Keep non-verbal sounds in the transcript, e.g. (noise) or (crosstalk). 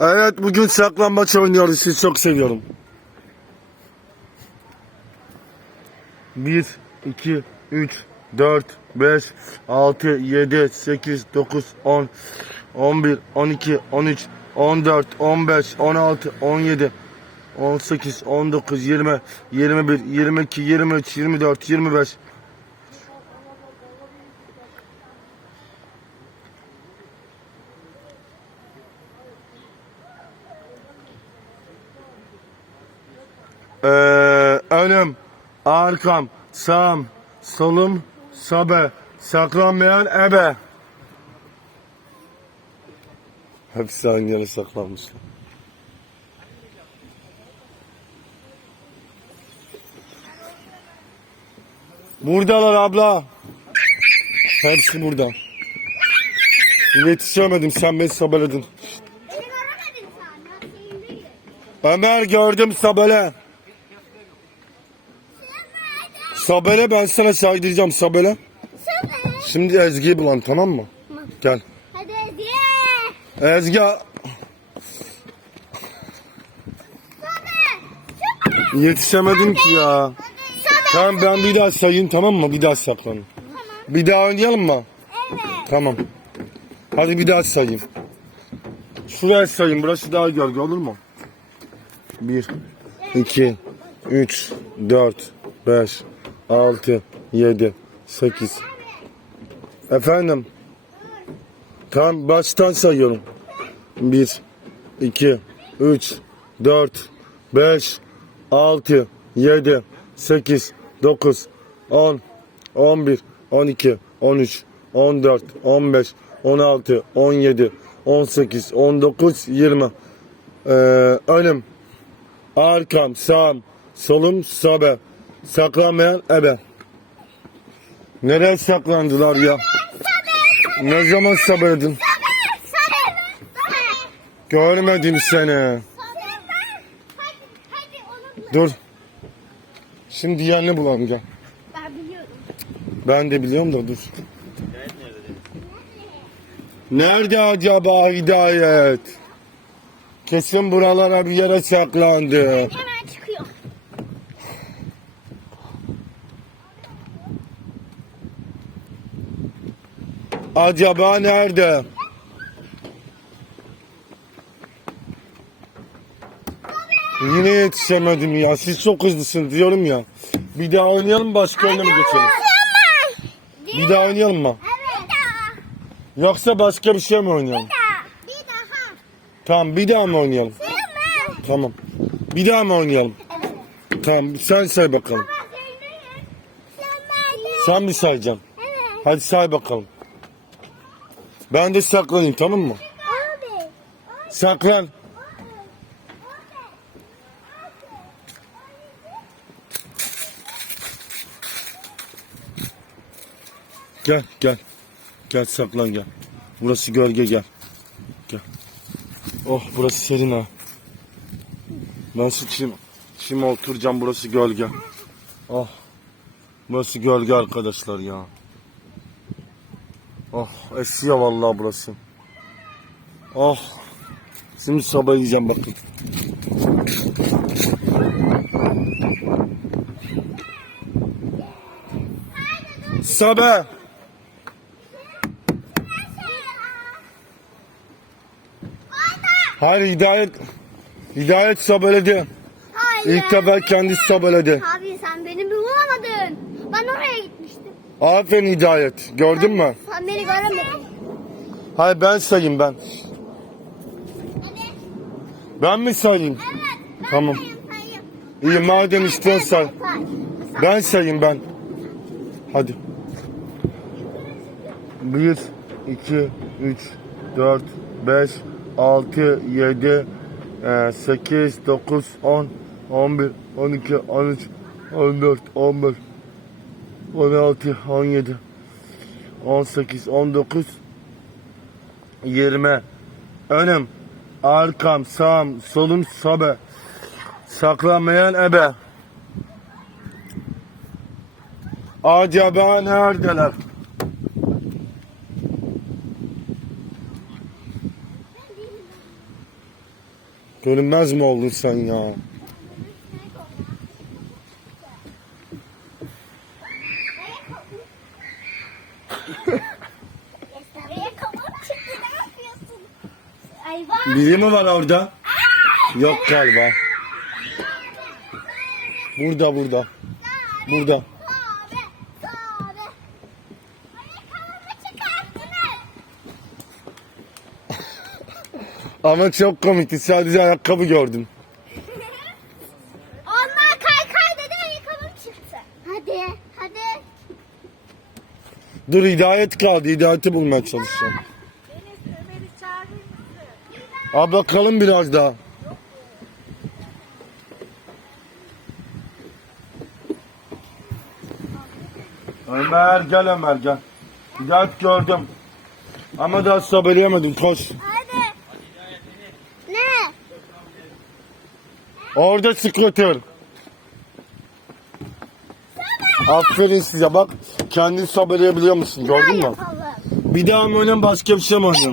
Evet bugün saklambaç oynuyoruz. Sizi çok seviyorum. 1, 2, 3, 4, 5, 6, 7, 8, 9, 10, 11, 12, 13, 14, 15, 16, 17, 18, 19, 20, 21, 22, 23, 24, 25. Ee, önüm, arkam, sağım, solum, sabe, saklanmayan ebe. Hepsi aynı yere saklanmışlar. Buradalar abla. Hepsi burada. Yetişemedim sen beni sabeledin. Ömer gördüm sabele. Sabele ben sana saydıracağım sabele. Söyle. Şimdi Ezgi'yi bulalım tamam mı? Gel. Hadi Ezgi. Ezgi Söyle. yetişemedim ki ya. Söyle. Tamam ben bir daha sayayım tamam mı? Bir daha saklanın. Tamam. Bir daha oynayalım mı? Evet. Tamam. Hadi bir daha sayayım. Şuraya sayayım. Burası daha gölge olur mu? 1, 2, 3, 4, 5, 6, 7, 8. Efendim? Tamam baştan sayıyorum. 1, 2, 3, 4, 5, 6, 7, 8, 9, 10, 11, 12, 13, 14, 15, 16, 17, 18, 19, 20. Ee, önüm, arkam, sağım, solum, sabe. Saklanmayan ebe. Nereye saklandılar ya? Ne zaman sabredin? Görmedim seni. Dur. Şimdi diğerini bulalım gel. Ben biliyorum. Ben de biliyorum da dur. Nerede acaba Hidayet? Kesin buralara bir yere saklandı. Acaba nerede? Yine yetişemedim ya. Siz çok hızlısınız diyorum ya. Bir daha oynayalım başka oyuna mı geçelim? Bir daha oynayalım mı? Evet. Yoksa başka bir şey mi oynayalım? Tamam bir daha mı oynayalım? Tamam. Bir daha mı oynayalım? Tamam sen say bakalım. Sen mi sayacaksın? Hadi say bakalım. Ben de saklanayım tamam mı? Abi. Saklan. Gel gel. Gel saklan gel. Burası gölge gel. Gel. Oh burası serin ha. Ben sıçayım. Şimdi oturacağım burası gölge. Oh. Burası gölge arkadaşlar ya. Oh esiyor vallahi burası. Oh. Şimdi sabah yiyeceğim bakın. Sabah. Hayır hidayet. Hidayet sabeledi. Hayır. İlk defa kendisi sabeledi. Abi sen beni bulamadın. Ben oraya gitmiştim. Aferin hidayet. Gördün mü? Sen beni göremedin. Hayır ben sayayım ben. Ben mi sayayım? Evet. Tamam. İyi madem istiyorsan. Say. Ben sayayım ben. Hadi. 1, 2, 3, 4, 5, 6, 7, 8, 9, 10, 11, 12, 13, 14, 15, 16, 17, 18, 19, 20. Önüm, arkam, sağım, solum, sabe. Saklanmayan ebe. Acaba neredeler? Görünmez mi oldun sen ya? Ayakkabım çıktı ne yapıyorsun? Ay bak. Biri mi var orada? Yok galiba. Burada burada. Burada. (laughs) Ama çok komikti. Sadece ayakkabı gördüm. Onlar kay kay dedi ayakkabım çıktı. Hadi, hadi. Dur hidayet kaldı. Hidayeti bulmaya çalışacağım. Abi bakalım biraz daha. Ömer gel Ömer gel. Hidayet gördüm. Ama daha sabırlayamadım koş. Hadi. Ne? Orada scooter. Aferin size bak. Kendin sabırlayabiliyor musun gördün mü? Bir daha mı oynayalım başka bir şey mi oynayalım?